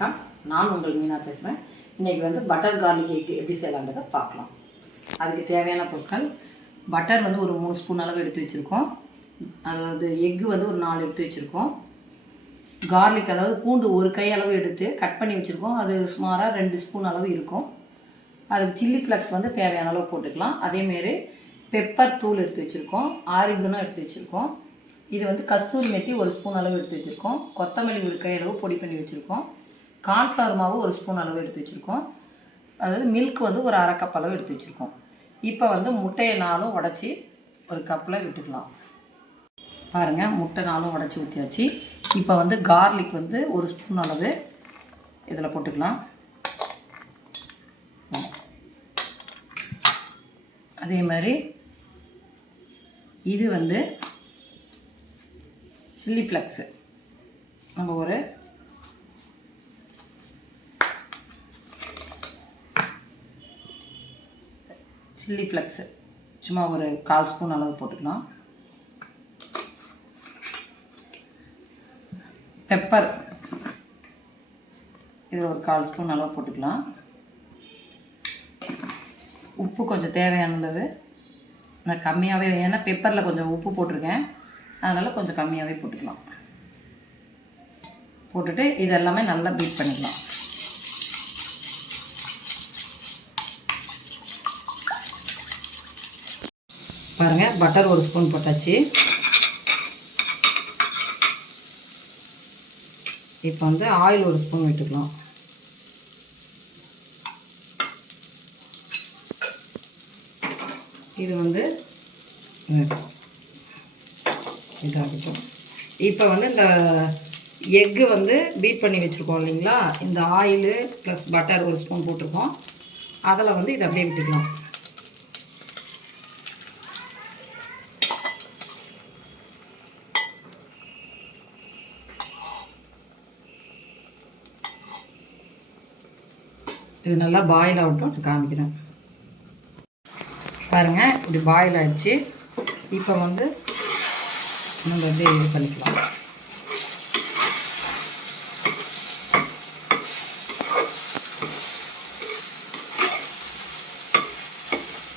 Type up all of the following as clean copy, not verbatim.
வணக்கம். நான் உங்கள் மீனா பேசுகிறேன். இன்றைக்கி வந்து பட்டர் கார்லிக் எக் எப்படி செய்யலான்றதை பார்க்கலாம். அதுக்கு தேவையான பொருட்கள் பட்டர் வந்து ஒரு 3 ஸ்பூன் அளவு எடுத்து வச்சுருக்கோம். அதாவது எக்கு வந்து ஒரு 4 எடுத்து வச்சுருக்கோம். கார்லிக் அதாவது பூண்டு ஒரு கை அளவு எடுத்து கட் பண்ணி வச்சுருக்கோம். அது சுமாராக 2 ஸ்பூன் அளவு இருக்கும். அதுக்கு சில்லி ஃப்ளக்ஸ் வந்து தேவையான அளவு போட்டுக்கலாம். அதேமாரி பெப்பர் தூள் எடுத்து வச்சுருக்கோம். ஆரிகனோ எடுத்து வச்சுருக்கோம். இது வந்து கஸ்தூரி மெத்தி 1 ஸ்பூன் அளவு எடுத்து வச்சுருக்கோம். கொத்தமல்லி ஒரு கை அளவு பொடி பண்ணி வச்சுருக்கோம். கார்ன்ஃப்ளவர் மாவு 1 ஸ்பூன் அளவு எடுத்து வச்சுருக்கோம். அதாவது மில்க் வந்து ஒரு 1/2 கப் அளவு எடுத்து வச்சுருக்கோம். இப்போ வந்து முட்டையை 4 உடச்சி ஒரு கப்பில் விட்டுக்கலாம். பாருங்கள், முட்டை 4 உடச்சி ஊற்றியாச்சு. இப்போ வந்து கார்லிக் வந்து 1 ஸ்பூன் அளவு இதில் போட்டுக்கலாம். அதே மாதிரி இது வந்து சில்லி ஃப்ளக்ஸு நம்ம ஒரு சில்லி ஃப்ளக்ஸு சும்மா ஒரு 1/4 ஸ்பூன் அளவு போட்டுக்கலாம். பெப்பர் இது ஒரு 1/4 ஸ்பூன் அளவு போட்டுக்கலாம். உப்பு கொஞ்சம் தேவையான அளவு நான் கம்மியாகவே, ஏன்னா பெப்பரில் கொஞ்சம் உப்பு போட்டிருக்கேன், அதனால் கொஞ்சம் கம்மியாகவே போட்டுக்கலாம். போட்டுட்டு இதெல்லாமே நல்லா பீட் பண்ணிக்கலாம். பாருங்கள், பட்டர் 1 ஸ்பூன் போட்டாச்சு. இப்போ வந்து ஆயில் 1 ஸ்பூன் விட்டுக்கலாம். இது வந்து இதாகட்டும். இப்போ வந்து இந்த எக்கு வந்து பீட் பண்ணி வச்சுருக்கோம் இல்லைங்களா, இந்த ஆயிலு ப்ளஸ் பட்டர் 1 ஸ்பூன் போட்டிருக்கோம். அதில் வந்து இதை அப்படியே விட்டுக்கலாம். இது நல்லா பாயில் ஆகட்டும், காமிக்கிறேன். பாருங்கள், இப்படி பாயில் ஆகிடுச்சு. இப்போ வந்து நம்ம அப்படியே இது பண்ணிக்கலாம்.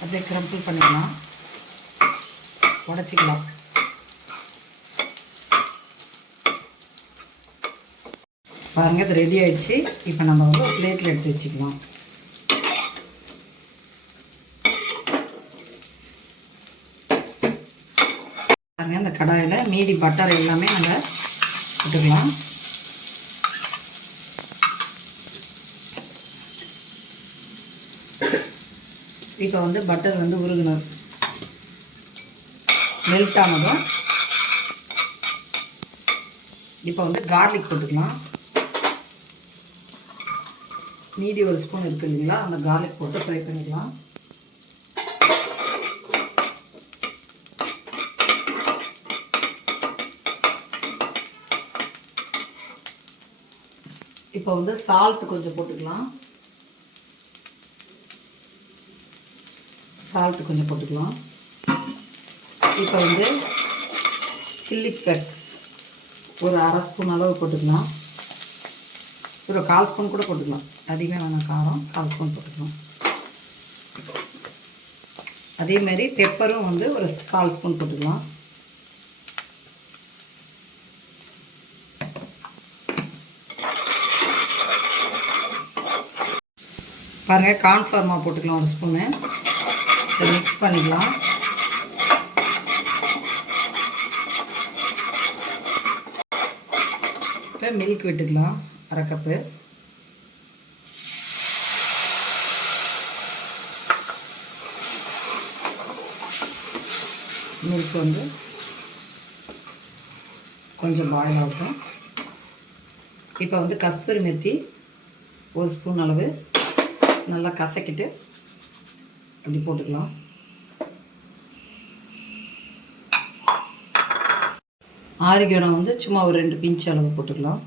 அப்படியே க்ரம்பிள் பண்ணிக்கலாம், உடச்சிக்கலாம். பாருங்கள், இது ரெடி ஆகிடுச்சு. இப்போ நம்ம வந்து ஒரு பிளேட்டில் எடுத்து வச்சுக்கலாம். பாருங்கள், இந்த கடாயில் மீதி பட்டர் எல்லாமே நம்ம விட்டுக்கலாம். இப்போ வந்து பட்டர் வந்து உருகணும், மெல்ட் ஆனதும் இப்போ வந்து கார்லிக் போட்டுக்கலாம். மீதி 1 ஸ்பூன் இருக்குது இல்லைங்களா, அந்த கார்லிக் போட்டு ஃப்ரை பண்ணிக்கலாம். இப்போ வந்து சால்ட் கொஞ்சம் போட்டுக்கலாம். இப்போ வந்து சில்லி ஃப்ளக்ஸ் ஒரு 1/2 ஸ்பூன் அளவு போட்டுக்கலாம். ஒரு 1/4 ஸ்பூன் கூட போட்டுக்கலாம், அதிகமாக வேணாம் காரம், 1/4 ஸ்பூன் போட்டுக்கலாம். அதேமாரி பெப்பரும் வந்து ஒரு 1/4 ஸ்பூன் போட்டுக்கலாம். பாருங்கள், கார்ன்ஃப்ளவர் மாவு போட்டுக்கலாம் 1 ஸ்பூனு. இதை மிக்ஸ் பண்ணிக்கலாம். இப்போ மில்க் விட்டுக்கலாம், 1/2 கப்பு. மில்க் வந்து கொஞ்சம் பாயில் ஆகட்டும். இப்போ வந்து கஸ்தூரி மெத்தி 1 ஸ்பூன் அளவு நல்லா கசக்கிட்டு அப்படி போட்டுக்கலாம். ஆரிகனோ வந்து சும்மா ஒரு 2 பிஞ்ச் அளவு போட்டுக்கலாம்.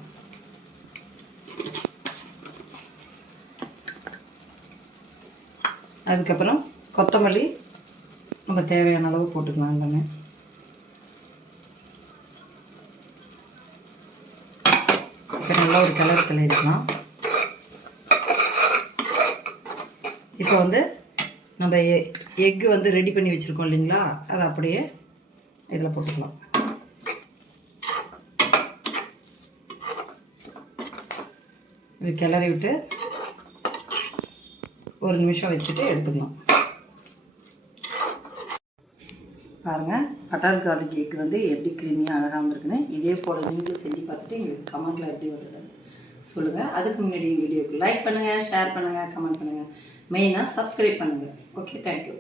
அதுக்கப்புறம் கொத்தமல்லி நம்ம தேவையான அளவு போட்டுக்கலாம். எல்லாமே நல்லா ஒரு கலர் கிளறிக்கலாம். இப்போ வந்து நம்ம எக்கு வந்து ரெடி பண்ணி வச்சுருக்கோம் இல்லைங்களா, அதை அப்படியே இதில் போட்டுக்கலாம். இது கிளறி விட்டு ஒரு நிமிஷம் வச்சுட்டு எடுத்துக்கலாம். பாருங்கள், பட்டர் கார்லிக் எக் வந்து எப்படி க்ரீமியாக அழகாக வந்திருக்குன்னு. இதே போல் நீங்களும் செஞ்சு பார்த்துட்டு எங்களுக்கு கமெண்ட்டில் எப்படி வருது சொல்லுங்கள். அதுக்கு முன்னாடி வீடியோக்கு லைக் பண்ணுங்கள், ஷேர் பண்ணுங்கள், கமெண்ட் பண்ணுங்கள், மெயினாக சப்ஸ்கிரைப் பண்ணுங்கள். Okay, thank you.